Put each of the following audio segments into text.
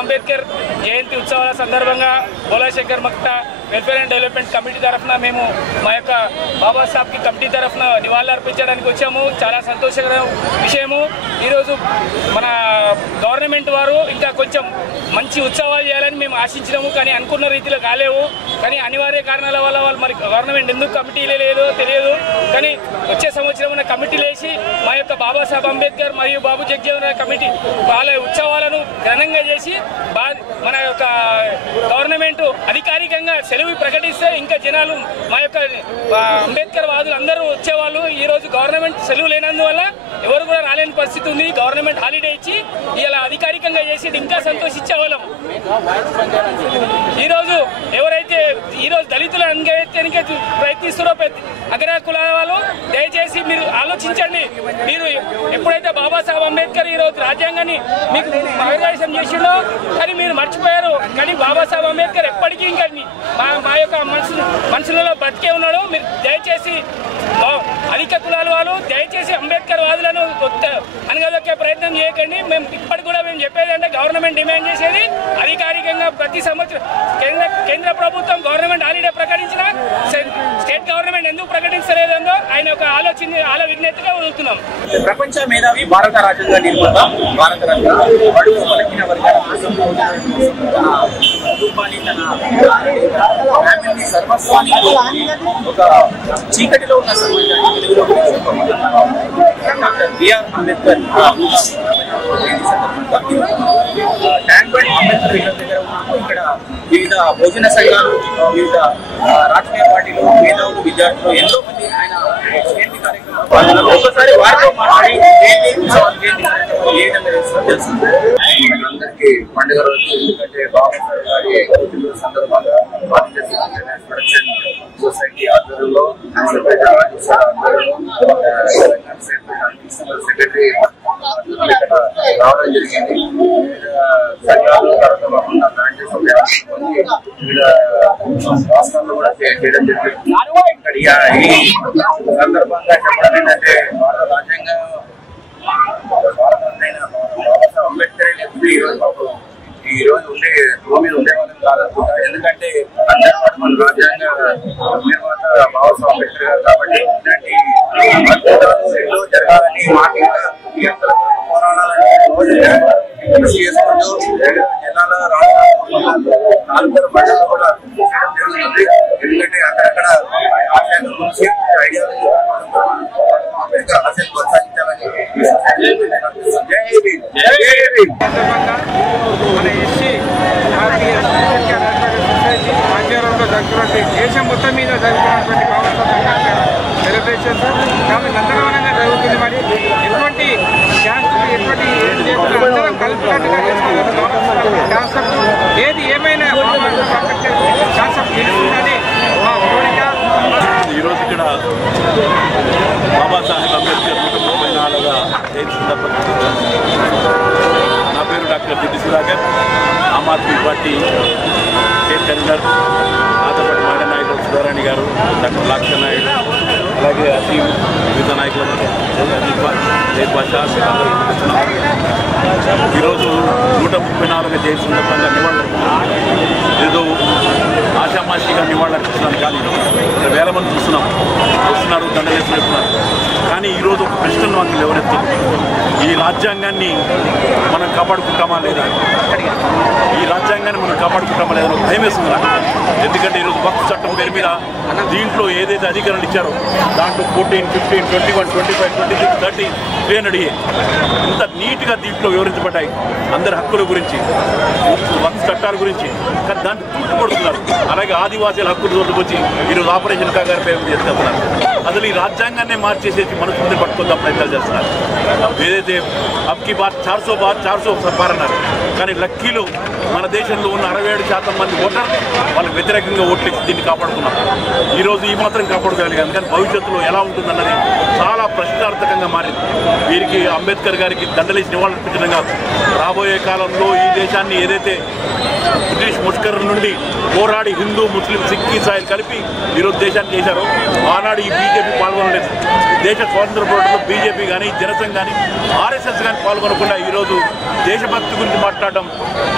అంబేద్కర్ జయంతి ఉత్సవాల సందర్భంగా Bhola Shankar Makta welfare and development committee తరఫున మేము మా యొక్క బాబాసాహెబ్కి కమిటీ తరఫున నివాళులు అర్పించడానికి వచ్చాము. చాలా సంతోషకర విషయము. ఈరోజు మన గవర్నమెంట్ వారు ఇంకా కొంచెం మంచి ఉత్సవాలు చేయాలని మేము ఆశించినాము, కానీ అనుకున్న రీతిలో కాలేవు. కానీ అనివార్య కారణాల వల్ల వాళ్ళు మరి గవర్నమెంట్ ఎందుకు కమిటీలే లేదో తెలియదు. కానీ వచ్చే సంవత్సరం ఉన్న కమిటీలు వేసి మా యొక్క బాబాసాహెబ్ అంబేద్కర్ మరియు బాబు జగ్జీవన్ కమిటీ వాళ్ళ ఉత్సవాలను ఘనంగా చేసి మన యొక్క గవర్నమెంట్ అధికారికంగా సెలవు ప్రకటిస్తే ఇంకా జనాలు మా యొక్క అంబేద్కర్ వాదులు అందరూ వచ్చేవాళ్ళు. ఈరోజు గవర్నమెంట్ సెలవు లేనందువల్ల ఎవరు కూడా రాలేని పరిస్థితి ఉంది. గవర్నమెంట్ హాలిడే ఇచ్చి ఇలా అధికారికంగా చేసి ఇంకా సంతోషించేవాళ్ళం. ఈరోజు ఎవరైతే ఈరోజు దళితుల అంగెత్తానికి ప్రయత్నిస్తున్నారో అగ్ర కులాల వాళ్ళు దయచేసి మీరు ఆలోచించండి. మీరు ఎప్పుడైతే బాబాసాహెబ్ అంబేద్కర్ ఈరోజు రాజ్యాంగాన్ని మీకు మార్గదర్శనం చేసిండో కానీ మీరు మర్చిపోయారు. కానీ బాబాసాహెబ్ అంబేద్కర్ ఎప్పటికీ ఇంకా మా యొక్క మనుషులలో బతికే ఉన్నాడు. మీరు దయచేసి అధిక కులాల వాళ్ళు దయచేసి అంబేద్కర్ వాదులను అనగదొక్కే ప్రయత్నం చేయకండి. మేము ఇప్పటికి కూడా మేము చెప్పేది అంటే గవర్నమెంట్ డిమాండ్ చేసేది అధికారికంగా ప్రతి సంవత్సరం కేంద్ర ప్రభుత్వం గవర్నమెంట్ హాలిడే ప్రకటించిన స్టేట్ గవర్నమెంట్ ఎందుకు ప్రకటించలేదో ఆయన ఒక ఆలో విజ్ఞతగా వదులుతున్నాం. ప్రపంచ మేధావి భారత రాజ్యాంగ నిర్మాత భారత రత్న బడుగు బలహీన వర్గాల కోసం కుటుంబాన్ని తన ఫ్యామిలీని సర్వస్వాన్ని ఒక చీకటిలో ఉన్న సమాజాన్ని doctor B R Ambedkar Tank Bund Ambedkar విగ్రహం దగ్గర ఉన్నాము. ఇక్కడ వివిధ భోజన సంఘాలు, వివిధ రాజకీయ పార్టీలు, మేధావులు, విద్యార్థులు ఎంతో మంది ఆయన జయంతి కార్యక్రమం ఒకసారి వారితో మాట్లాడి ఏ విధంగా తెలుస్తుంది. అందరికీ పండుగ రోజు, ఎందుకంటే బాబాసాహెబ్ గారి సందర్భంగా ప్రొడక్షన్ సొసైటీ ఆధ్వర్యంలో సెక్రటరీ రావడం జరిగింది. సంఘాలు వివిధ రాష్ట్రాల్లో కూడా చేయడం జరిగింది. ఈ సందర్భంగా చెప్పడం ఏంటంటే భారత రాజ్యాంగం బాబాసాహెబ్ అంబేద్కర్ ఈ రోజు ఉండే భూమి ఉండేవాళ్ళం కాదనుకుంటా. ఎందుకంటే అందరూ మన రాజ్యాంగ నిర్మాత బాబాసాహెబ్ అంబేద్కర్ గారు కాబట్టి ఇలాంటి అద్భుతాలు ఎన్నో జరగాలని మాకు పోరాడాలని రోజు కృషి చేసుకుంటూ జిల్లాల రాష్ట్రాల బడ్డలు కూడా చేయడం జరుగుతుంది. ఎందుకంటే అక్కడక్కడ ఆశయాల గురించి ఐడియాలజీ ఆశయాలు కొనసాగించాలని మన ఎస్సీ భారతీయ సొసైటీ ఆధ్వర్యంలో జరుగుతున్నటువంటి దేశం మొత్తం మీద జరుగుతున్నటువంటి బాబాసాహెబ్ సెలబ్రేషన్స్ చాలా నందనవనంగా జరుగుతుంది. మరి ఎటువంటి అందరం కలిపినట్టుగా కాన్సెప్ట్ ఏది ఏమైనా కాన్సెప్ట్ గెలుస్తుందని మా కోరిక. ఈరోజు ఇక్కడ బాబాసాహెబ్ అంబేద్కర్ 134వ జయంతి సందర్భంగా నా పేరు doctor జిడ్డి Sudhakar, Aam Aadmi party state convener, నాతో పాటు మహిళా నాయకులు సుధారాణి గారు, డాక్టర్ లాక్షన్ నాయుడు, అలాగే అసీం, వివిధ నాయకులు జయద్ బాషా ఈరోజు 134వ జయంతి సందర్భంగా నివాళులు ఏదో ఆషామాషిగా నివాళులర్పిస్తున్నాను. కానీ ఇక్కడ వేల మంది చూస్తున్నాం, వస్తున్నారు, దండలేస్తున్నారు. కానీ ఈరోజు ఒక ప్రశ్నను మాకు లేవనెత్తారు. ఈ రాజ్యాంగాన్ని మనం కాపాడుకుంటామా లేదా? సిగ్గేస్తుంది నాకు. ఎందుకంటే ఈరోజు వక్ఫ్ చట్టం పేరు మీద దీంట్లో ఏదైతే అధికారులు ఇచ్చారో దాంట్లో 14, 15, 21, 25, 26, 30, 300 ఇంత నీట్గా దీంట్లో వివరించబడ్డాయి అందరి హక్కుల గురించి, వక్ఫ్ చట్టాల గురించి. కానీ దాన్ని తూట్టుపడుతున్నారు. అలాగే ఆదివాసీల హక్కులు తోడుకొచ్చి ఈరోజు ఆపరేషన్ కాగారి పేరు చేసుకెళ్తున్నారు. అసలు ఈ రాజ్యాంగాన్నే మార్చేసేసి మనసు పట్టుకుందాం ప్రయత్నాలు చేస్తున్నారు. ఏదైతే అబ్కి బార్ 400 బార్ అన్నారు, కానీ లక్కీలు మన దేశంలో ఉన్న 67% మంది ఓటర్లు వాళ్ళకి వ్యతిరేకంగా ఓట్లు దీన్ని కాపాడుకున్నాం. ఈరోజు ఈ మాత్రం కాపాడుకోగలిగాం. కానీ భవిష్యత్తులో ఎలా ఉంటుందన్నది చాలా ప్రశ్నార్థకంగా మారింది. వీరికి అంబేద్కర్ గారికి దండలేసి నివాళులర్పించడం కాదు, రాబోయే కాలంలో ఈ దేశాన్ని ఏదైతే బ్రిటిష్ ముష్కరుల నుండి పోరాడి హిందూ, ముస్లిం, సిక్, ఇసాయిలు కలిపి ఈరోజు దేశాన్ని చేశారో ఆనాడు ఈ బీజేపీ పాల్గొనలేదు. దేశ స్వాతంత్ర పోరాటంలో బీజేపీ కానీ, జనసంఘ్ కానీ, ఆర్ఎస్ఎస్ కానీ పాల్గొనకుండా ఈరోజు దేశభక్తి గురించి మాట్లాడడం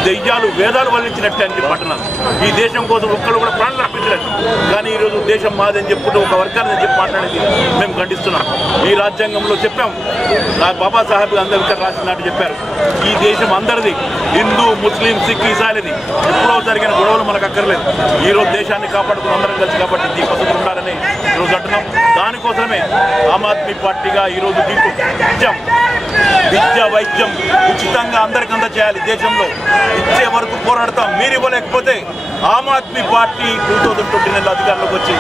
దెయ్యాలు వేదాలు వల్లించినట్టే అని చెప్పంటున్నారు. ఈ దేశం కోసం ఒక్కరు కూడా ప్రాణాలు అర్పించలేదు. కానీ ఈరోజు దేశం మాదని చెప్పుకుంటూ ఒక వర్గాన్ని చెప్పి మాట్లాడేది మేము ఖండిస్తున్నాం. ఈ రాజ్యాంగంలో చెప్పాం, బాబాసాహెబ్ అంబేద్కర్ రాసిన నాటి చెప్పారు, ఈ దేశం అందరిది, హిందూ, ముస్లిం, సిక్, ఇసాయిలది. ఎప్పుడో జరిగిన గొడవలు మనకు అక్కర్లేదు. ఈరోజు దేశాన్ని కాపాడుకుని అందరం కలిసి కాబట్టి ఈ పద్ధతులు ఉండాలని ఈరోజు అంటున్నాం. దానికోసమే ఆమ్ ఆద్మీ పార్టీగా ఈరోజు దీంట్లో విద్య, వైద్యం ఉచితంగా అందరికీ అందజేయాలి. దేశంలో ఇచ్చే వరకు పోరాడతాం. మీరు ఇవ్వలేకపోతే ఆమ్ ఆద్మీ పార్టీ 2029 అధికారంలోకి వచ్చి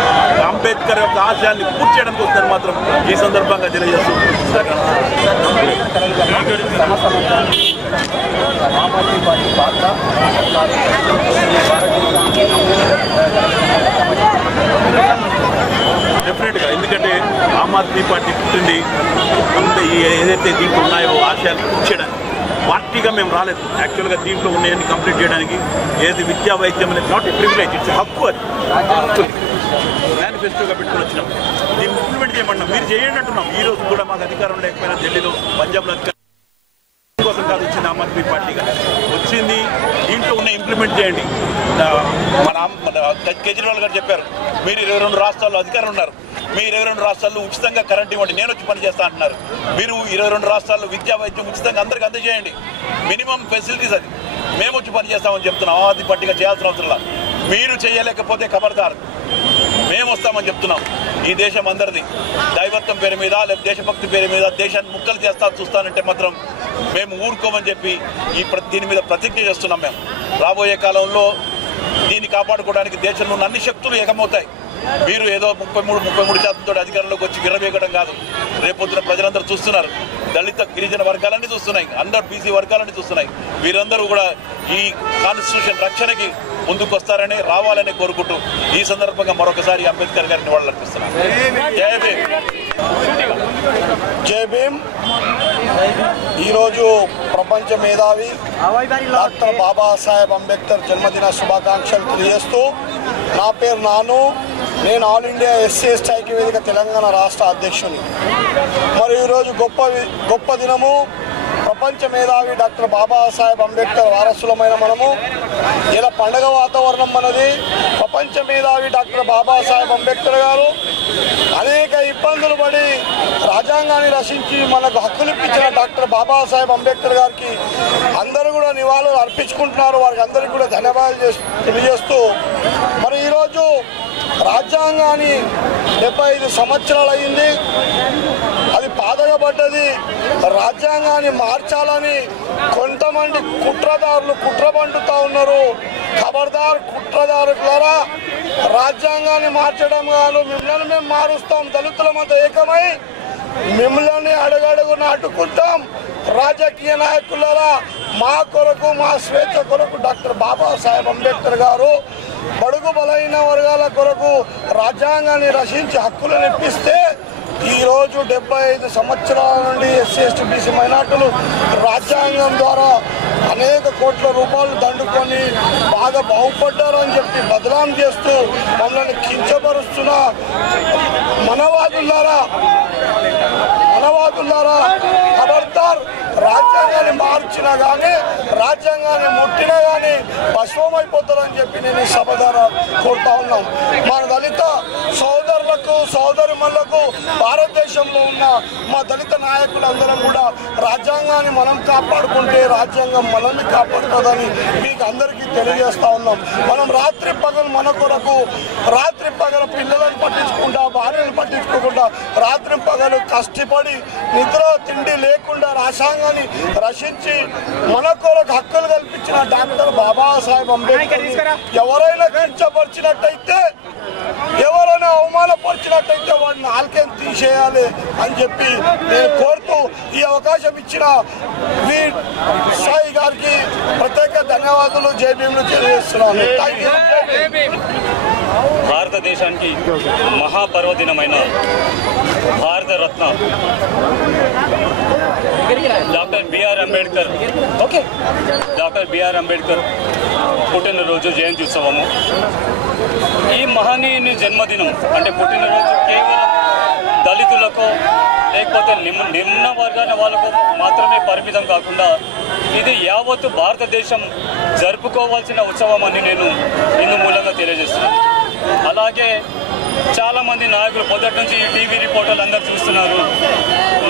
అంబేద్కర్ యొక్క ఆశయాన్ని పూర్తి చేయడానికి వస్తుందని మాత్రం ఈ సందర్భంగా తెలియజేస్తూ ఆమ్ ఆద్మీ పార్టీ పాత్ర డెఫినెట్గా. ఎందుకంటే ఆమ్ ఆద్మీ పార్టీ పుట్టింది ఏదైతే దీంట్లో ఉన్నాయో ఆశయాలు పూర్తి చేయడానికి. పార్టీగా మేము రాలేదు. యాక్చువల్గా దీంట్లో ఉన్నాయని కంప్లీట్ చేయడానికి. ఏది విద్యా వైద్యం అనేది నాట్ ఏ ప్రివిలేజ్, ఇట్స్ హక్కు. అది మేనిఫెస్టోగా పెట్టుకుని వచ్చినాం. దీన్ని ఇంప్లిమెంట్ చేయమన్నాం. మీరు చేయండి అంటున్నాం. ఈ రోజు కూడా మాకు అధికారం లేకపోయినా ఢిల్లీలో, పంజాబ్లో అధికారం కోసం కాదు వచ్చింది. ఆమ్ ఆద్మీ పార్టీగా వచ్చింది దీంట్లో ఉన్న ఇంప్లిమెంట్ చేయండి. మన కేజ్రీవాల్ గారు చెప్పారు, మీరు 22 రాష్ట్రాల్లో అధికారులు ఉన్నారు, మీ 22 రాష్ట్రాల్లో ఉచితంగా కరెంట్ ఇవ్వండి, నేను వచ్చి పని చేస్తా అంటున్నారు. మీరు 22 రాష్ట్రాల్లో విద్యా వైద్యం ఉచితంగా అందరికీ అందజేయండి. మినిమం ఫెసిలిటీస్ అది మేము వచ్చి పని చేస్తామని చెప్తున్నాం. ఆమ్ ఆద్మీ పార్టీగా చేయాల్సిన అవసరం. మీరు చేయలేకపోతే ఖబర్దార్, మేము వస్తామని చెప్తున్నాం. ఈ దేశం అందరిది. దైవత్వం పేరు మీద లేదా దేశభక్తి పేరు మీద దేశాన్ని ముక్కలు చూస్తానంటే మాత్రం మేము ఊరుకోమని చెప్పి దీని మీద ప్రతిజ్ఞ చేస్తున్నాం. మేము రాబోయే కాలంలో దీన్ని కాపాడుకోవడానికి దేశంలో ఉన్న అన్ని శక్తులు ఏకమవుతాయి. మీరు ఏదో 33% అధికారంలోకి వచ్చి విర్రవేగడం కాదు. రేపొద్దున ప్రజలందరూ చూస్తున్నారు. దళిత, గిరిజన వర్గాలన్నీ చూస్తున్నాయి, అండర్ బీసీ వర్గాలన్నీ చూస్తున్నాయి. వీరందరూ కూడా ఈ కాన్స్టిట్యూషన్ రక్షణకి ముందుకు వస్తారని, రావాలని కోరుకుంటూ ఈ సందర్భంగా మరొకసారి అంబేద్కర్ గారిని నివాళులర్పిస్తున్నాను. జై భీమ్. జై భీమ్. ఈరోజు ప్రపంచ మేధావి డాక్టర్ బాబాసాహెబ్ అంబేద్కర్ జన్మదిన శుభాకాంక్షలు తెలియజేస్తూ, నా పేరు నాను, నేను ఆల్ ఇండియా ఎస్సీ ఎస్టీ ఐక్యవేదిక తెలంగాణ రాష్ట్ర అధ్యక్షుని. మరి ఈరోజు గొప్ప దినము. ప్రపంచ మేధావి డాక్టర్ బాబాసాహెబ్ అంబేద్కర్ వారసులమైన మనము ఇలా పండగ వాతావరణం మనది. ప్రపంచ మేధావి డాక్టర్ బాబాసాహెబ్ అంబేద్కర్ గారు అనేక ఇబ్బందులు పడి రాజ్యాంగాన్ని రచించి మనకు హక్కులు ఇప్పించిన డాక్టర్ బాబాసాహెబ్ అంబేద్కర్ గారికి అందరూ కూడా నివాళులు అర్పించుకుంటున్నారు. వారికి అందరికీ కూడా ధన్యవాదాలు తెలియజేస్తూ, మరి ఈరోజు రాజ్యాంగాన్ని 75 సంవత్సరాలు అయింది. అది పాదగబడ్డది. రాజ్యాంగాన్ని మార్చాలని కొంతమంది కుట్రదారులు కుట్ర పండుతూ ఉన్నారు. ఖబర్దార్ కుట్రదారులారా, రాజ్యాంగాన్ని మార్చడం కాదు, మిమ్మల్ని మేము మారుస్తాం. దళితులమంతా ఏకమై మిమ్మల్ని అడుగడుగున అడ్డుకుంటాం. రాజకీయ నాయకులారా, మా కొరకు, మా స్వేచ్ఛ కొరకు డాక్టర్ బాబాసాహెబ్ అంబేద్కర్ గారు బడుగు బలైన వర్గాల కొరకు రాజ్యాంగాన్ని రచించి హక్కులను ఇప్పిస్తే ఈరోజు 75 సంవత్సరాల నుండి ఎస్సీ ఎస్టీ బీసీ మైనార్టీలు రాజ్యాంగం ద్వారా అనేక కోట్ల రూపాయలు దండుకొని బాగా బాగుపడ్డారని చెప్పి బదనాం చేస్తూ మమ్మల్ని కించపరుస్తున్న మనవాదులారా ఖబర్దార్. రాజ్యాంగాన్ని మార్చినా కానీ, రాజ్యాంగాన్ని ముట్టినా కానీ భస్మమైపోతారని చెప్పి నేను ఈ సభ ద్వారా కోరుతా ఉన్నాం. మన దళిత సోదరులకు సోదరులకు సోదరిమణులకు భారతదేశంలో ఉన్న మా దళిత నాయకులందరం కూడా రాజ్యాంగాన్ని మనం కాపాడుకుంటే రాజ్యాంగం మనల్ని కాపాడుతుందని మీకు అందరికీ తెలియజేస్తా ఉన్నాం. మనం రాత్రి పగలు మన కొరకు రాత్రి పగలు పిల్లలను పట్టించుకుంటా భార్యను పట్టించుకోకుండా రాత్రి పగలు కష్టపడి నిద్ర తిండి లేకుండా రాజ్యాంగాన్ని రచించి మన కొరకు హక్కులు కల్పించిన డాక్టర్ బాబాసాహెబ్ అంబేద్కర్ ఎవరైనా కించపరిచినట్టయితే ఎవరైనా అవమానపరిచినట్టయితే వాడిని నాలుకేం తీసేయాలి అని చెప్పి నేను కోరుతూ ఈ అవకాశం ఇచ్చిన వి సాయి గారికి ప్రత్యేక ధన్యవాదాలు జై భీములు తెలియజేస్తున్నాను. భారతదేశానికి మహాపర్వదినమైన భారతరత్న డాక్టర్ బిఆర్ అంబేద్కర్ పుట్టినరోజు జయంతి ఉత్సవము. ఈ మహనీయుని జన్మదినం అంటే పుట్టినరోజు కేవలం దళితులకు లేకపోతే నిమ్న వర్గాల వాళ్ళకు మాత్రమే పరిమితం కాకుండా ఇది యావత్తు భారతదేశం జరుపుకోవాల్సిన ఉత్సవం అని నేను ఇందు మూలంగా తెలియజేస్తున్నాను. అలాగే చాలామంది నాయకులు మొదటి నుంచి ఈ టీవీ రిపోర్టర్లు అందరూ చూస్తున్నారు.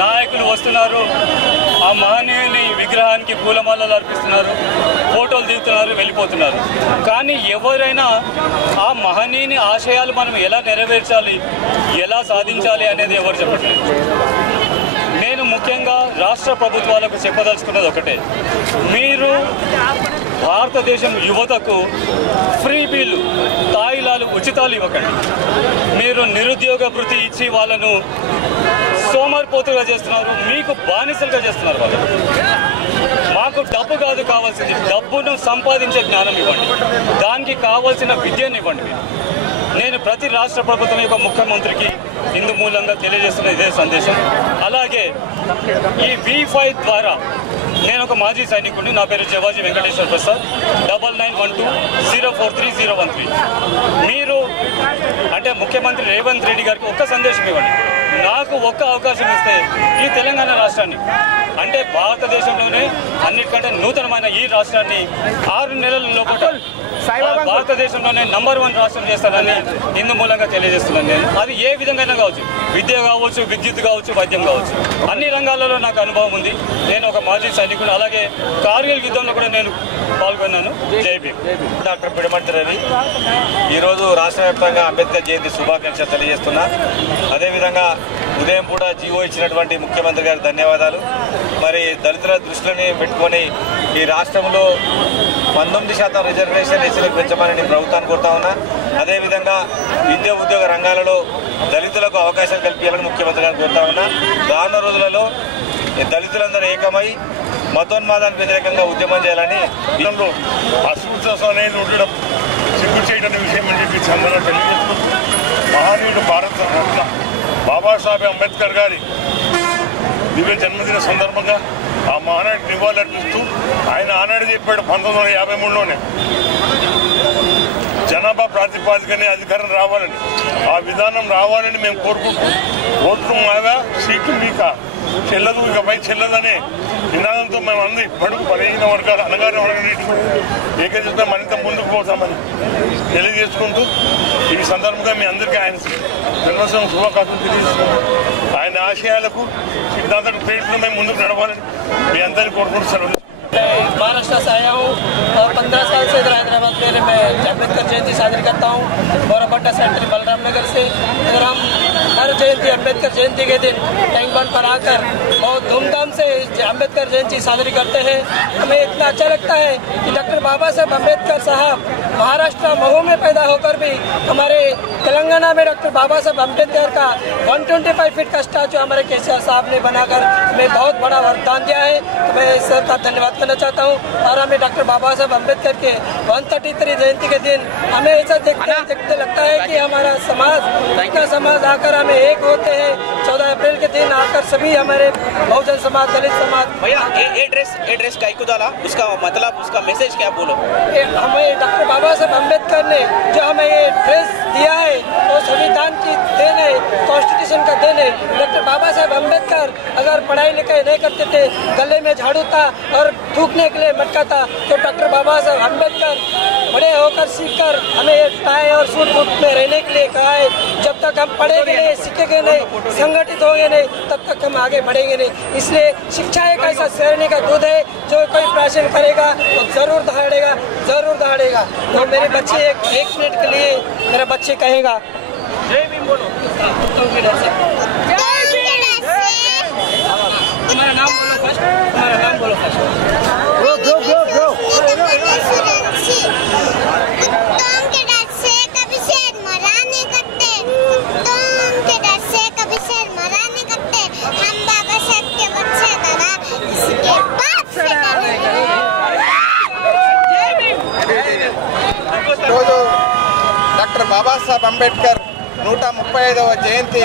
నాయకులు వస్తున్నారు, ఆ మహనీయుని విగ్రహానికి పూలమాలలు అర్పిస్తున్నారు, ఫోటోలు దిగుతున్నారు, వెళ్ళిపోతున్నారు. కానీ ఎవరైనా ఆ మహనీయుని ఆశయాలు మనం ఎలా నెరవేర్చాలి, ఎలా సాధించాలి అనేది ఎవరు చెప్పట్లేదు. నేను ముఖ్యంగా రాష్ట్ర ప్రభుత్వాలకు చెప్పదలుచుకున్నది ఒకటే, మీరు భారతదేశం యువతకు ఫ్రీ బిల్లు తాయిలాలు ఉచితాలు ఇవ్వకండి. మీరు నిరుద్యోగ భృతి ఇచ్చి వాళ్ళను సోమరిపోతులుగా చేస్తున్నారు, మీకు బానిసలుగా చేస్తున్నారు. వాళ్ళు మాకు డబ్బు కాదు కావాల్సింది, డబ్బును సంపాదించే జ్ఞానం ఇవ్వండి, దానికి కావాల్సిన విద్యను ఇవ్వండి. నేను ప్రతి రాష్ట్ర ప్రభుత్వం యొక్క ముఖ్యమంత్రికి ఇందు మూలంగా తెలియజేస్తున్న ఇదే సందేశం. అలాగే ఈ V5 ద్వారా నేను ఒక మాజీ సైనికుడిని, నా పేరు జవాజీ వెంకటేశ్వర ప్రసాద్, 9912043013. మీరు అంటే ముఖ్యమంత్రి రేవంత్ రెడ్డి గారికి ఒక్క సందేశం ఇవ్వండి, నాకు ఒక్క అవకాశం ఇస్తే ఈ తెలంగాణ రాష్ట్రాన్ని అంటే భారతదేశంలోనే అన్నిటికంటే నూతనమైన ఈ రాష్ట్రాన్ని 6 నెలల లోపల భారతదేశంలోనే నంబర్ 1 రాష్ట్రం చేస్తానని ఇందు మూలంగా తెలియజేస్తున్నాను. నేను అది ఏ విధంగా కావచ్చు, విద్య కావచ్చు, విద్యుత్ కావచ్చు, వైద్యం కావచ్చు, అన్ని రంగాలలో నాకు అనుభవం ఉంది. నేను ఒక మాజీ సైనికుడు. అలాగే కార్గిల్ యుద్ధంలో కూడా నేను పాల్గొన్నాను. జై భీమ్. డాక్టర్ పిడమర్తి రవి. ఈరోజు రాష్ట్ర వ్యాప్తంగా అంబేద్కర్ జయంతి శుభాకాంక్షలు తెలియజేస్తున్నా. అదేవిధంగా ఉదయం కూడా జీవో ఇచ్చినటువంటి ముఖ్యమంత్రి గారికి ధన్యవాదాలు. మరి దళితుల దృష్టిని పెట్టుకొని ఈ రాష్ట్రంలో 19% రిజర్వేషన్ ఎస్సీలకు పెంచమని నేను ప్రభుత్వాన్ని కోరుతా ఉన్నా. అదేవిధంగా విద్యా ఉద్యోగ రంగాలలో దళితులకు అవకాశాలు కల్పించాలని ముఖ్యమంత్రి గారిని కోరుతా ఉన్నా. రానున్న రోజులలో దళితులందరూ ఏకమై మతోన్మాదానికి వ్యతిరేకంగా ఉద్యమం చేయాలని అసూసనే ఉండడం సిగ్గు చేయడం విషయం అని చెప్పి సందర్భంగా తెలియజేస్తూ మహనీయుడు భారత రత్న బాబాసాహెబ్ అంబేద్కర్ గారి దివ్య జన్మదిన సందర్భంగా ఆ మహానాయుడికి నివాళులర్పిస్తూ ఆయన ఆనాడు చెప్పాడు 1953లోనే జనాభా ప్రాతిపాదికనే అధికారం రావాలని, ఆ విధానం రావాలని మేము కోరుకుంటాం. ఓట్లు మావా సీట్లు మీకా చెల్లదు, ఇకపై చెల్లదనే నినాదంతో మేము అందరూ బడుగు బలహీన వర్గాలు అనగానే వర్గాలు ఏకజేస్తే మరింత ముందుకు పోతామని తెలియజేసుకుంటూ ఈ సందర్భంగా మీ అందరికీ ఆయన జన్మదిన శుభాకాంక్షలు తెలియజేస్తున్నాం. ఆయన ఆశయాలకు సిద్ధాంతాలకు ప్రేరణ మేము ముందుకు నడవాలని మీ అందరికీ కోరుకుంటున్నాను. महाराष्ट्र से आया हूँ और 15 साल से इधर हैदराबाद में मैं अम्बेडकर जयंती शादी करता हूँ बोरापट्टा सेंटर बलराम नगर से। इधर हम हर जयंती अम्बेडकर जयंती के दिन टैंक बंड पर आकर बहुत धूमधाम से अम्बेडकर जयंती शादी करते हैं। हमें इतना अच्छा लगता है कि डॉक्टर बाबा साहब अम्बेडकर साहब महाराष्ट्र महू में पैदा होकर भी हमारे तेलंगाना में डॉक्टर बाबा साहब अम्बेडकर का 125 फीट का स्टैचू हमारे केसीआर साहब ने बनाकर हमें बहुत बड़ा वरदान दिया है। तो मैं इस सबका धन्यवाद करना चाहता हूँ। और हमें डॉक्टर बाबा साहब अम्बेडकर के 133 जयंती के दिन हमें ऐसा देखते लगता है कि हमारा समाज इतना समाज आकर हमें एक होते हैं। 14 अप्रैल के दिन आकर सभी हमारे बहुजन समाज दलित समाज भैया ये ड्रेस काइको डाला, उसका मतलब उसका मैसेज क्या बोलो? हमें डॉक्टर बाबा साहब अम्बेडकर ने जो हमें ये ड्रेस दिया है वो संविधान की देन है, कॉन्स्टिट्यूशन का देन है। डॉक्टर बाबा साहेब अम्बेडकर अगर पढ़ाई लिखाई नहीं करते थे, गले में झाड़ू था और थूकने के लिए मटका था, तो डॉक्टर बाबा साहेब अम्बेडकर बड़े होकर सीखकर हमें टाई और सूट बूट में रहने के लिए कहा है। जब तक हम पढ़ेंगे नहीं, सीखेंगे नहीं, संगठित होंगे नहीं, तब तक हम आगे बढ़ेंगे नहीं। इसलिए शिक्षा एक ऐसा शेरनी का दूध है जो कोई प्राशन करेगा तो जरूर दहाड़ेगा, जरूर दहाड़ेगा। तो मेरे बच्चे एक मिनट के लिए मेरा बच्चे कहेगा जय भीम बोलो। तुम्हारा नाम बोलो फर्स्ट, तुम्हारा नाम बोलो फर्स्ट। డాక్టర్ బాబాసాహెబ్ అంబేద్కర్ 135వ జయంతి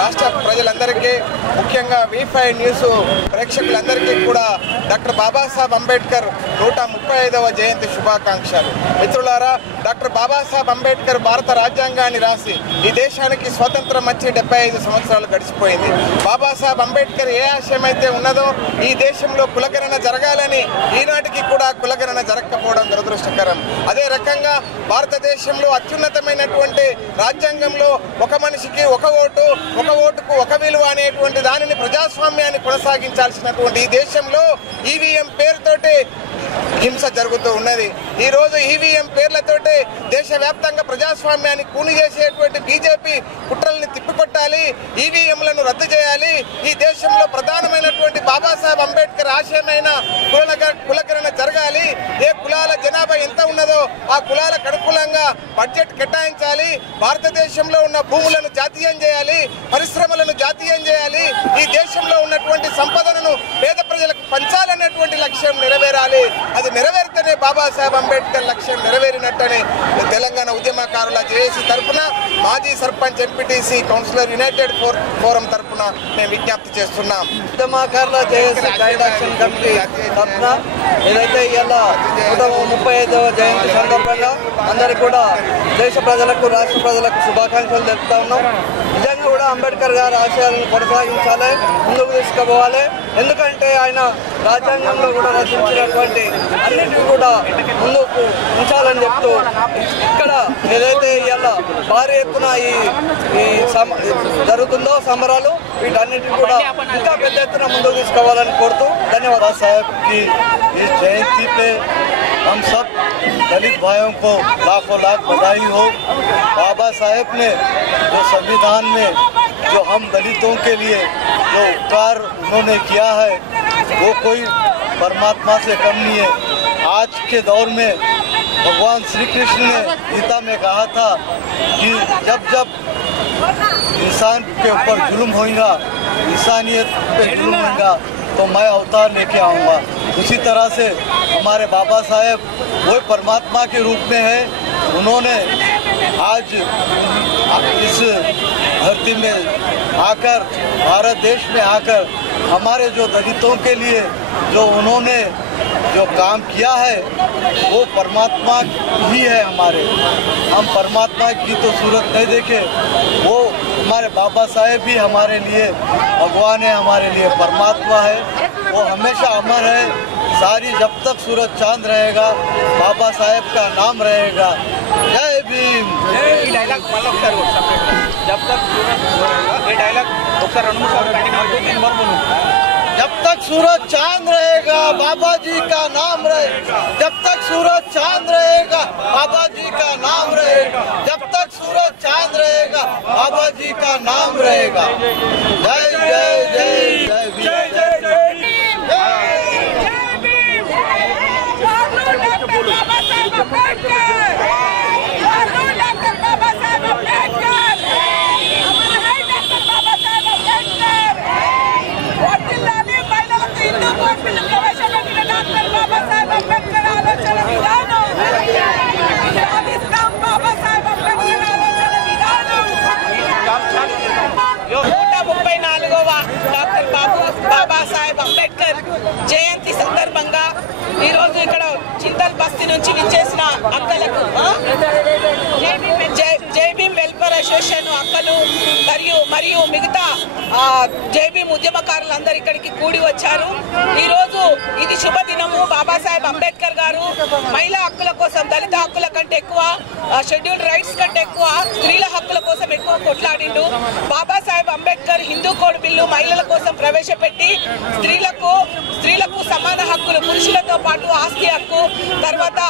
రాష్ట్ర ప్రజలందరికీ, ముఖ్యంగా V5 న్యూస్ ప్రేక్షకులందరికీ కూడా డాక్టర్ బాబాసాహెబ్ అంబేద్కర్ 135వ జయంతి శుభాకాంక్షలు. మిత్రులారా, డాక్టర్ బాబాసాహెబ్ అంబేద్కర్ భారత రాజ్యాంగాన్ని రాసి ఈ దేశానికి స్వతంత్రం వచ్చి 75 సంవత్సరాలు గడిచిపోయింది. బాబాసాహెబ్ అంబేద్కర్ ఏ ఆశయం అయితే ఉన్నదో ఈ దేశంలో కులగణన జరగాలని, ఈనాటికి కూడా కులగణన జరగకపోవడం దురదృష్టకరం. అదే రకంగా భారతదేశంలో అత్యున్నతమైనటువంటి రాజ్యాంగంలో ఒక మనిషికి ఒక ఓటు, ఒక ఓటుకు ఒక విలువ అనేటువంటి దానిని, ప్రజాస్వామ్యాన్ని కొనసాగించాల్సినటువంటి ఈ దేశంలో ఈవీఎం పేరుతోటి హింస జరుగుతూ ఉన్నది. ఈ రోజు ఈవీఎం పేర్లతోటి దేశవ్యాప్తంగా ప్రజాస్వామ్యాన్ని కూని చేసేటువంటి బీజేపీ కుట్రల్ని తిప్పికొట్టాలి, ఈవీఎంలను రద్దు చేయాలి. ఈ దేశంలో ప్రధానమైనటువంటి బాబాసాహెబ్ అంబేద్కర్ ఆశయమైన కులగణన జరగాలి. ఏ కులాల జనాభా ఎంత ఉన్నదో ఆ కులాలకు అనుకూలంగా బడ్జెట్ కేటాయించాలి. భారతదేశంలో ఉన్న భూములను జాతీయం చేయాలి, పరిశ్రమలను జాతీయం చేయాలి. ఈ దేశంలో ఉన్నటువంటి సంపదను పేద ప్రజలకు పంచాలనేటువంటి లక్ష్యం నెరవేరాలి. అది నెరవేరితేనే బాబాసాహెబ్ అంబేద్కర్ లక్ష్యం నెరవేరినట్టనే తెలంగాణ ఉద్యమకారుల జేఏసీ తరఫున, మాజీ sarpanch, MPTC, councillor united forum తరఫున మేము విజ్ఞప్తి చేస్తున్నాం. ఉద్యమకారుల జేఏసీ జాయింట్ యాక్షన్ కమిటీ తరఫున ఏదైతే ఇవాళ 135వ జయంతి సందర్భంగా అందరికీ కూడా దేశ ప్రజలకు, రాష్ట్ర ప్రజలకు శుభాకాంక్షలు తెలుపుతా ఉన్నాం. నిజంగా కూడా అంబేద్కర్ గారి ఆశయాలను కొనసాగించాలి, ముందుకు తీసుకుపోవాలి. ఎందుకంటే ఆయన రాజ్యాంగంలో కూడా రచించినటువంటి అన్నిటిని కూడా ముందుకు ఉంచాలని చెప్తూ, ఇక్కడ ఏదైతే ఇవాళ భారీ ఎత్తున ఈ జరుగుతుందో సమరాలు, వీటన్నిటిని కూడా ఇంకా పెద్ద ఎత్తున ముందుకు తీసుకోవాలని కోరుతూ ధన్యవాదాలు. సాహెబ్ की इस जयंती पे हम सब दलित भाइयों को लाखों लाख बधाई हो। बाबा साहेब ने जो संविधान में जो हम दलितों के लिए जो उपकार उन्होंने किया है वो कोई परमात्मा से कम नहीं है। आज के दौर में भगवान श्री कृष्ण ने गीता में कहा था कि जब जब इंसान के ऊपर जुल्म होगा, इंसानियत पे जुल्म होगा, तो मैं अवतार लेके आऊँगा। उसी तरह से हमारे बाबा साहेब वो परमात्मा के रूप में है। उन्होंने आज इस धरती में आकर, भारत देश में आकर हमारे जो दलितों के लिए जो उन्होंने जो काम किया है वो परमात्मा ही है हमारे। हम परमात्मा की तो सूरत नहीं देखे, वो हमारे बाबा साहेब भी हमारे लिए भगवान है, हमारे लिए परमात्मा है। वो हमेशा अमर है। सारी जब तक सूरज चांद रहेगा बाबा साहेब का नाम रहेगा। जय भीम। ఈ డైలాగ్ మళ్ళీ ఒకసారి जब तक सूरज रहेगा, ये डायलॉग ఒకసారి 2 నిమిషాలు కంటిన్యూ बोलो। जब तक सूरज चांद रहेगा बाबा जी का नाम रहेगा। जब तक सूरज चांद रहेगा बाबा जी का नाम रहेगा। जब तक सूरज चांद रहेगा बाबा जी का नाम रहेगा। जय जय जय जय जय जय जय డాక్టర్ బాబాసాహెబ్ అంబేద్కర్ జయంతి సందర్భంగా ఈరోజు ఇక్కడ చింతల్ బస్తీ నుంచి విచ్చేసిన అక్కలకు జై జైభీం వెల్ఫేర్ అసోసియేషన్ అక్కలు మరియు మిగతా జైభీం ఉద్యమకారులందరూ ఇక్కడికి కూడి వచ్చారు. ఈరోజు ఇది శుభదినము. బాబాసాహెబ్ అంబేద్కర్ గారు మహిళా హక్కుల కోసం, దళిత హక్కుల కంటే ఎక్కువ, షెడ్యూల్డ్ రైట్స్ కంటే ఎక్కువ స్త్రీల హక్కుల కోసం ఎక్కువ కొట్లాడిండు. బాబాసాహెబ్ అంబేద్కర్ హిందూ కోడ్ బిల్లు మహిళల కోసం ప్రవేశపెట్టి స్త్రీలకు సమాన హక్కులు, పురుషులతో పాటు ఆస్తి హక్కు, తర్వాత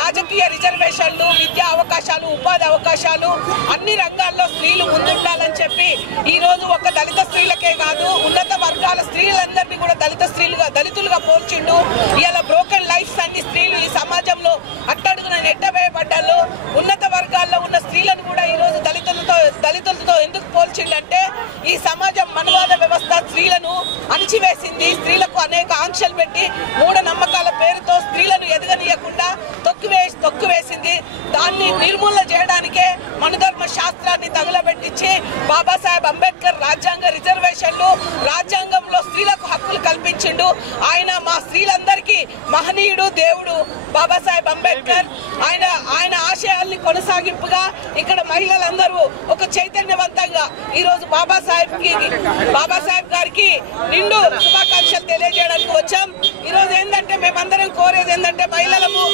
రాజకీయ రిజర్వేషన్లు, విద్యా అవకాశాలు, ఉపాధి అవకాశాలు అన్ని రంగాల్లో స్త్రీలు ముందుండాలని చెప్పి ఈ రోజు ఒక దళిత స్త్రీలకే కాదు ఉన్నత వర్గాల స్త్రీలందరినీ కూడా దళితులుగా పోల్చిండు. ఇలా బ్రోకెన్ లైఫ్స్ అన్ని స్త్రీలు ఈ సమాజంలో అట్టడుగున నెట్టవేయబడ్డారు. ఉన్నత వర్గాల్లో ఉన్న స్త్రీలను కూడా ఈ రోజు దళితులతో ఎందుకు పోల్చిండంటే ఈ సమాజం మనవాద వ్యవస్థ స్త్రీలను అణిచివేసింది. స్త్రీలకు అనేక ఆంక్షలు పెట్టి మూఢనమ్మకాల పేరుతో స్త్రీలను ఎదగనీయకుండా తొక్కివేసింది. దాన్ని నిర్మూలన చేయడానికే మనుధర్మ శాస్త్రాన్ని తగులబెట్టించి బాబాసాహెబ్ అంబేద్కర్ రాజ్యాంగ రిజర్వేషన్లు, రాజ్యాంగంలో స్త్రీలకు హక్కులు కల్పించిండు. ఆయన మా స్త్రీలందరికీ మహనీయుడు, దేవుడు బాబాసాహెబ్ అంబేద్కర్. ఆయన ఆశయాల్ని కొనసాగింపుగా ఇక్కడ మహిళలందరూ ఒక చైతన్యవంతంగా ఈరోజు బాబాసాహెబ్ గారికి నిండు శుభాకాంక్షలు తెలియజేయడానికి వచ్చాం. ఈరోజు ఏంటంటే మేమందరం కోరేది ఏంటంటే మహిళలము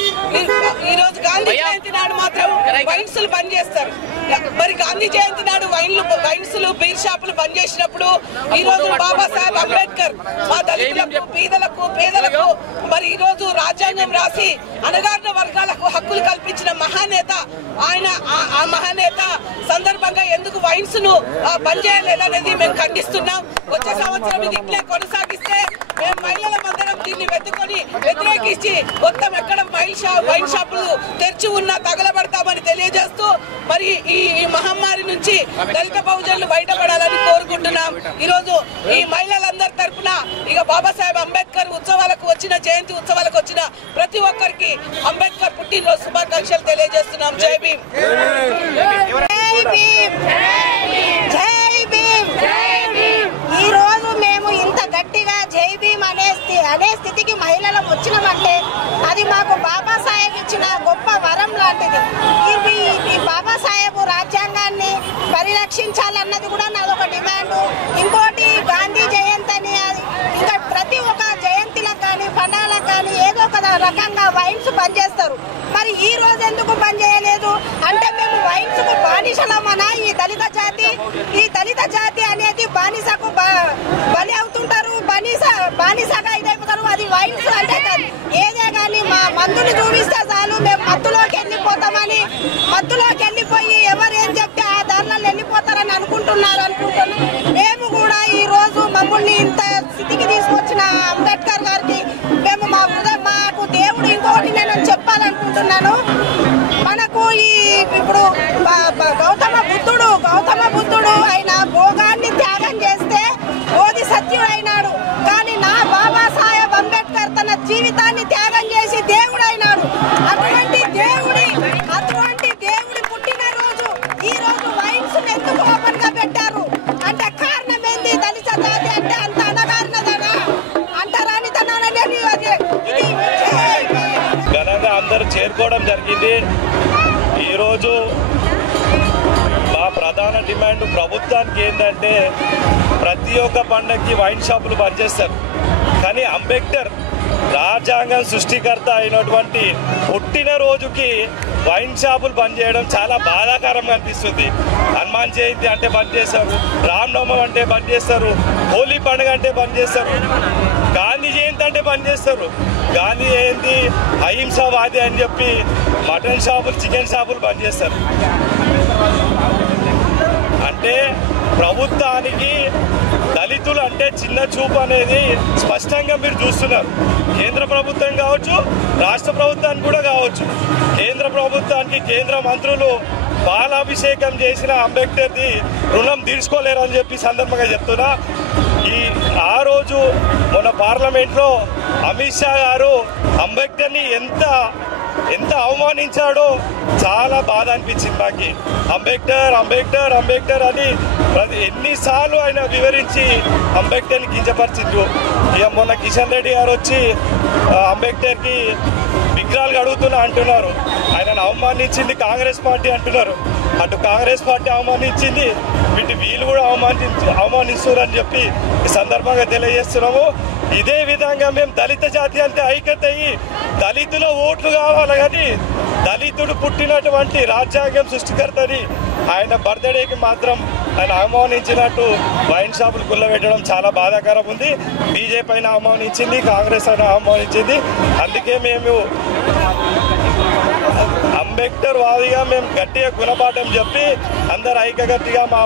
ఈరోజు గాంధీ జయంతి నాడు మాత్రం వైన్స్లు బంద్ చేస్తారు. మరి గాంధీ జయంతి నాడు వైన్స్లు, బీర్ షాపులు బంద్ చేసినప్పుడు ఈ రోజు బాబాసాహెబ్ అంబేద్కర్ మా దళితులకు, పేదలకు మరి ఈ రోజు రాజ్యాంగం రాసి అణగారిన వర్గాలకు హక్కులు కల్పించిన మహానేత ఆయన. ఆ మహానేత సందర్భంగా ఎందుకు వైన్స్ ను బంద్ చేయలేదనేది మేము ఖండిస్తున్నాం. వచ్చే సంవత్సరం ఇది ఇట్లే కొనసాగిస్తే మేము మహిళలందరం దీన్ని వ్యతిరేకించి మొత్తం ఎక్కడ వైన్ షాపులు తెరిచి ఉన్నా తగలబడతామని తెలియజేస్తూ మరి ఈ మహమ్మారి నుంచి దళిత బహుజనులు బయటపడాలని కోరుకుంటున్నాం. ఈరోజు ఈ మహిళలందరి తరఫున ఇక బాబాసాహెబ్ అంబేద్కర్ జయంతి ఉత్సవాలకు వచ్చిన ప్రతి ఒక్కరికి అంబేద్కర్ పుట్టినరోజు శుభాకాంక్షలు తెలియజేస్తున్నాం. జై భీమ్. ఈ రోజు మేము ఇంత గట్టిగా జై భీమ్ అనే స్థితికి మహిళలు వచ్చినామంటే అది మాకు బాబాసాహెబ్ ఇచ్చిన గొప్ప వరం లాంటిది. ఈ బాబాసాహెబ్ రాజ్యాంగాన్ని పరిరక్షించాలన్నది కూడా నాదొక డిమాండ్. ఇంకోటి గాంధీ జయంతి అని ఇంకా ప్రతి ఒక్క జయంతిలకు కానీ పండుగలకు కానీ ఏదో ఒక రకంగా వైన్స్ బంద్ చేస్తారు. మరి ఈ రోజు ఎందుకు బంద్ చేయలేదు అంటే మేము వైన్స్ కు బానిసలమనా? ఈ దళిత జాతి అనేది బానిసకు బలి అవుతుంటారు, బానిసగా ఇదైపోతారు. అది వైన్స్ అంటే ఏదే కానీ మా మందుని చూపిస్తే చాలు మేము మత్తులోకి వెళ్ళిపోయి ఎవరేం చెప్తే ఆ దారులలో వెళ్ళిపోతారని అనుకుంటున్నాం. మేము కూడా ఈ రోజు మమ్మల్ని ఇంత స్థితికి తీసుకొచ్చిన అంబేద్కర్ గారికి మేము మాకు దేవుడు ఇంకొకటి నేను చెప్పాలనుకుంటున్నాను. మనకు ఇప్పుడు గౌతమ బుద్ధుడు ఆయన భోగాన్ని త్యాగం చేస్తే బోధి సత్యుడైనాడు. కానీ నా బాబాసాహెబ్ అంబేద్కర్ తన జీవితాన్ని త్యాగం చేసి దేవుడైనాడు. అటువంటి దేవుడి పుట్టినరోజు ఈ రోజు వైన్స్ ఎందుకు ఓపెన్ గా పెట్టారు అంటే కారణం ఏంది? దళిత జాతి అంటే అంత అనగారినదనా అంటరానితనాలని ఘనంగా అందరూ చేరుకోవడం జరిగింది. ఈరోజు మా ప్రధాన డిమాండ్ ప్రభుత్వానికి ఏంటంటే ప్రతి ఒక్క పండుగకి వైన్ షాపులు బంద్ చేస్తారు. కానీ అంబేద్కర్ రాజ్యాంగం సృష్టికర్త అయినటువంటి పుట్టినరోజుకి వైన్ షాపులు బంద్ చేయడం చాలా బాధాకరంగా అనిపిస్తుంది. హనుమాన్ జయంతి అంటే బంద్ చేస్తారు, రామనవమి అంటే బంద్ చేస్తారు, హోలీ పండుగ అంటే బంద్ చేస్తారు, గాంధీ జయంతి అంటే బంద్ చేస్తారు. గాంధీ జయంతి అహింసావాది అని చెప్పి మటన్ షాపులు, చికెన్ షాపులు బంద్ చేస్తారు. అంటే ప్రభుత్వానికి దళితులు అంటే చిన్న చూపు అనేది స్పష్టంగా మీరు చూస్తున్నారు. కేంద్ర ప్రభుత్వం కావచ్చు, రాష్ట్ర ప్రభుత్వానికి కూడా కావచ్చు. కేంద్ర ప్రభుత్వానికి కేంద్ర మంత్రులు పాలాభిషేకం చేసిన అంబేద్కర్ది రుణం తీర్చుకోలేరని చెప్పి సందర్భంగా చెప్తున్నా. ఆ రోజు మొన్న పార్లమెంట్లో అమిత్ షా గారు అంబేద్కర్ని ఎంత అవమానించాడో చాలా బాధ అనిపించింది మాకి. అంబేద్కర్ అని ఎన్నిసార్లు ఆయన వివరించి అంబేద్కర్ని కించపరిచిండ్రు. ఇక మొన్న కిషన్ రెడ్డి గారు వచ్చి అంబేద్కర్కి విగ్రహాలు అడుగుతున్నా అంటున్నారు. ఆయనను అవమానించింది కాంగ్రెస్ పార్టీ అంటున్నారు. అటు కాంగ్రెస్ పార్టీ అవమానించింది, వీళ్ళు కూడా అవమానిస్తున్నారని చెప్పి ఈ సందర్భంగా తెలియజేస్తున్నాము. ఇదే విధంగా మేము దళిత జాతి అంతే ఐక్యత అయ్యి దళితుల ఓట్లు కావాలి కానీ దళితుడు పుట్టినటువంటి రాజ్యాంగం సృష్టికర్తని ఆయన బర్త్డేకి మాత్రం ఆయన అవమానించినట్టు వైన్ షాపులు కుల్లబెట్టడం చాలా బాధాకరం ఉంది. బీజేపీ అయినా అవమానించింది, కాంగ్రెస్ అయినా అవమానించింది. అందుకే మేము అంబేద్కర్ వాదిగా మేము గట్టిగా గుణపాఠం చెప్పి అందరు ఐక్యగట్టిగా మా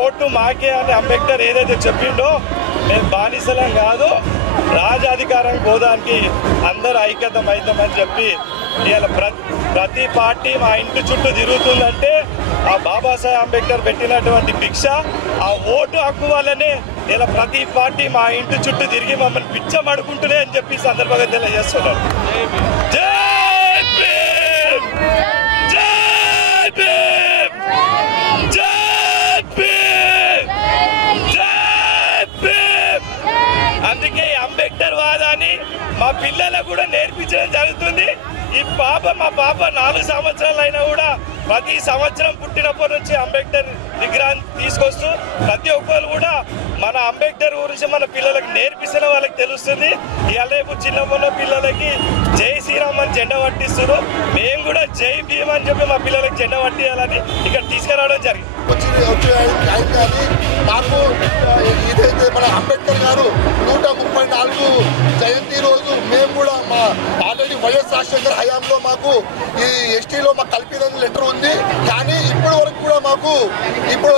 ఓట్లు మాకే అని అంబేద్కర్ ఏదైతే చెప్పిండో మేము బానిసలం కాదు, రాజాధికారం పోదానికి అందరూ ఐక్యతమవుతామని చెప్పి ఇవాళ ప్రతి పార్టీ మా ఇంటి చుట్టూ తిరుగుతుందంటే ఆ బాబాసాహెబ్ అంబేద్కర్ పెట్టినటువంటి భిక్ష, ఆ ఓటు హక్కు వల్లనే ఇలా ప్రతి పార్టీ మా ఇంటి చుట్టూ తిరిగి మమ్మల్ని పిచ్చం అడుకుంటున్నాయి అని చెప్పి సందర్భంగా తెలియజేస్తున్నారు. జై భీమ్, జై భీమ్, జై భీమ్, జై భీమ్. అందుకే అంబేద్కర్ వాదాన్ని మా పిల్లలకు కూడా నేర్పించడం జరుగుతుంది. మా పాప 4 సంవత్సరాలు అయినా కూడా ప్రతి సంవత్సరం పుట్టినప్పటి నుంచి అంబేద్కర్ విగ్రహాన్ని తీసుకొస్తూ ప్రతి ఒక్కరు కూడా మన అంబేద్కర్ గురించి మన పిల్లలకు నేర్పిస్తున్న వాళ్ళకి తెలుస్తుంది. ఇవాళ రేపు చిన్న పిల్లలకి జై శ్రీరామ్ అని జెండా పట్టిస్తారు. మేము కూడా జై భీమ్ అని చెప్పి మా పిల్లలకి జెండా పట్టియాలని ఇక్కడ తీసుకురావడం జరిగింది. మాకు ఇదైతే మన అంబేద్కర్ గారు 134 జయంతి రోజు మేము కూడా మా ఆల్రెడీ వైఎస్ రాజశేఖర్ హయాంలో మాకు ఈ ఎస్టీలో మాకు కల్పిన లెటర్ ఉంది. కానీ ఇప్పటి వరకు కూడా మాకు ఇప్పుడు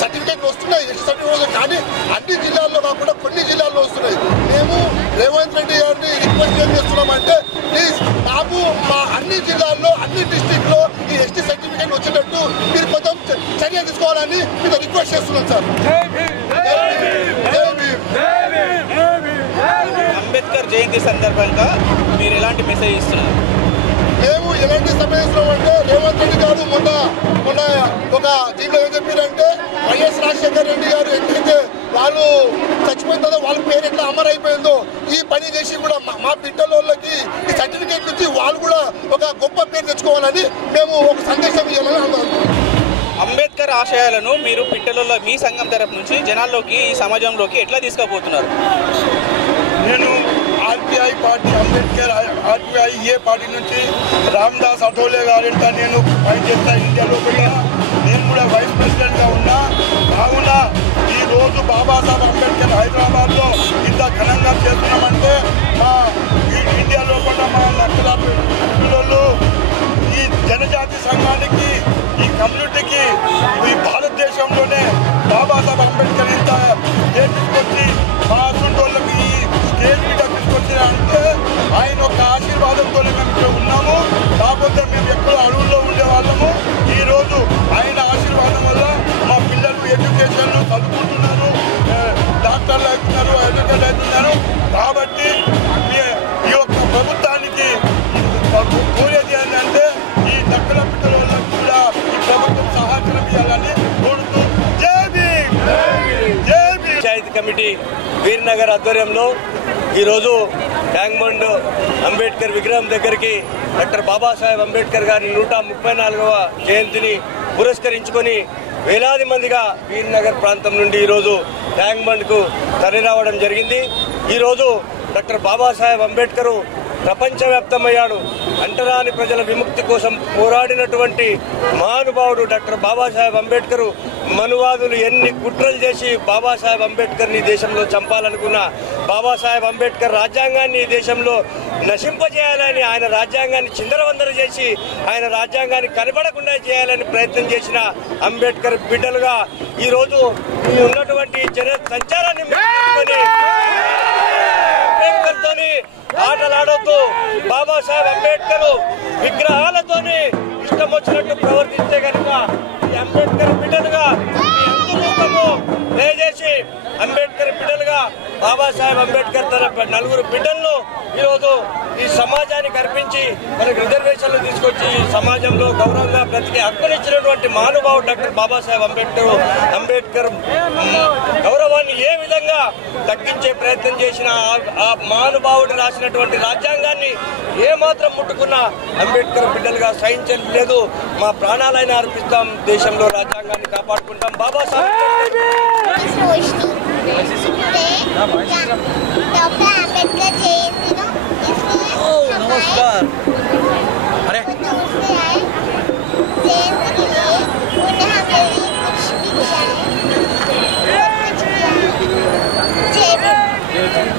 సర్టిఫికేట్లు వస్తున్నాయి, ఎస్టీ సర్టిఫికేట్, కానీ అన్ని జిల్లాల్లో కాకుండా కొన్ని జిల్లాల్లో వస్తున్నాయి. మేము రేవంత్ రెడ్డి గారిని రిక్వెస్ట్ ఏం చేస్తున్నామంటే ప్లీజ్ మాకు మా అన్ని జిల్లాల్లో అన్ని డిస్ట్రిక్ట్లో ఈ ఎస్టీ సర్టిఫికేట్ వచ్చేటట్టు మీరు కొంచెం చర్య తీసుకోవాలని మీరు రిక్వెస్ట్ చేస్తున్నాం సార్. అంబేద్కర్ జయంతి సందర్భంగా మీరు ఎలాంటి మెసేజ్ ఇస్తున్నారు? మేము ఎలాంటి సందేశం అంటే రేవంత్ రెడ్డి గారు మొన్న ఒక దీంట్లో ఏం చెప్పారంటే వైఎస్ రాజశేఖర్ రెడ్డి గారు ఎక్కడైతే వాళ్ళు చచ్చిపోయిందో వాళ్ళ పేరు ఎట్లా అమరు అయిపోయిందో ఈ పని చేసి కూడా మా బిడ్డలకి ఈ సర్టిఫికేట్ నుంచి వాళ్ళు కూడా ఒక గొప్ప పేరు తెచ్చుకోవాలని మేము ఒక సందేశం ఇవ్వాలని అనుకుంటున్నాం. అంబేద్కర్ ఆశయాలను మీరు పిట్టలలో మీ సంఘం తరపు నుంచి జనాల్లోకి ఈ సమాజంలోకి ఎట్లా తీసుకుపోతున్నారు? నేను RPI party Ambedkar RPI party నుంచి రామ్దాస్ అఠోలే గారింట నేను పనిచేస్తా ఇండియాలో కూడా. నేను కూడా వైస్ ప్రెసిడెంట్గా ఉన్నా. కావున ఈరోజు బాబాసాహెబ్ అంబేద్కర్ హైదరాబాద్లో ఇంత ఘనంగా చేస్తున్నామంటే మా ఇండియాలో కూడా మా లక్షలాది పిల్లలు ఈ జనజాతి సంఘానికి ఈ కమ్యూనిటీకి ఈ భారతదేశంలోనే బాబాసాహెబ్ అంబేద్కర్ ఇంత తీసుకొచ్చి మా అసంటోళ్ళకి ఈ స్టేజ్ మీద తీసుకొచ్చిన అంటే ఆయన ఒక ఆశీర్వాదంతోనే మేము ఇక్కడ ఉన్నాము. కాకపోతే మేము ఎక్కడో అడవుల్లో ఉండేవాళ్ళము. ఈరోజు ఆయన ఆశీర్వాదం వల్ల మా పిల్లలు ఎడ్యుకేషన్ చదువుకుంటున్నారు, డాక్టర్లు అవుతున్నారు, ఎడ్యుకేట్ అవుతున్నారు. కాబట్టి ఈ యొక్క ప్రభుత్వానికి కోరేది ఏంటంటే ఈ దక్కల పిల్లల వాళ్ళకు కూడా ఈ ప్రభుత్వం సహకారం ఇవ్వాలని కోరుతూ జై భీమ్, జై భీమ్. పంచాయతీ కమిటీ వీర్నగర్ ఆధ్వర్యంలో ఈరోజు ట్యాంక్ బండ్ అంబేద్కర్ విగ్రహం దగ్గరికి డాక్టర్ బాబాసాహెబ్ అంబేద్కర్ గారి 134వ జయంతిని పురస్కరించుకొని వేలాది మందిగా వీర్నగర్ ప్రాంతం నుండి ఈరోజు ట్యాంక్ బండ్కు తరలిరావడం జరిగింది. ఈరోజు డాక్టర్ బాబాసాహెబ్ అంబేద్కర్ ప్రపంచవ్యాప్తమయ్యాడు. అంటరాని ప్రజల విముక్తి కోసం పోరాడినటువంటి మహానుభావుడు డాక్టర్ బాబాసాహెబ్ అంబేద్కర్. మనువాదులు ఎన్ని కుట్రలు చేసి బాబాసాహెబ్ అంబేద్కర్ని దేశంలో చంపాలనుకున్న బాబాసాహెబ్ అంబేద్కర్ రాజ్యాంగాన్ని దేశంలో నశింపజేయాలని, ఆయన రాజ్యాంగాన్ని చిందరవందర చేసి ఆయన రాజ్యాంగాన్ని కనబడకుండా చేయాలని ప్రయత్నం చేసిన అంబేద్కర్ బిడ్డలుగా ఈరోజు ఉన్నటువంటి జన సంచారాన్ని అంబేద్కర్తోని ఆటలాడొద్దు. బాబాసాహెబ్ అంబేద్కర్ విగ్రహాలతోని ఇష్టం వచ్చినట్టు ప్రవర్తిస్తే కనుక ఈ అంబేద్కర్ బిడ్డలుగా దయచేసి అంబేద్కర్ బిడ్డలుగా బాబాసాహెబ్ అంబేద్కర్ తన 4 బిడ్డలను ఈరోజు ఈ సమాజానికి అర్పించి మనకు రిజర్వేషన్లు తీసుకొచ్చి సమాజంలో గౌరవంగా బ్రతికే హక్కునిచ్చినటువంటి మహానుభావుడు డాక్టర్ బాబాసాహెబ్ అంబేద్కర్ గౌరవాన్ని ఏ విధంగా తగ్గించే ప్రయత్నం చేసిన ఆ మహానుభావుడు రాసినటువంటి రాజ్యాంగాన్ని ఏ మాత్రం ముట్టుకున్నా అంబేద్కర్ బిడ్డలుగా సహించలేదు. మా ప్రాణాలైనా అర్పిస్తాం, దేశంలో రాజ్యాంగాన్ని కాపాడుకుంటాం. బాబాసాహెబ్ डॉक्टर आंबेडकर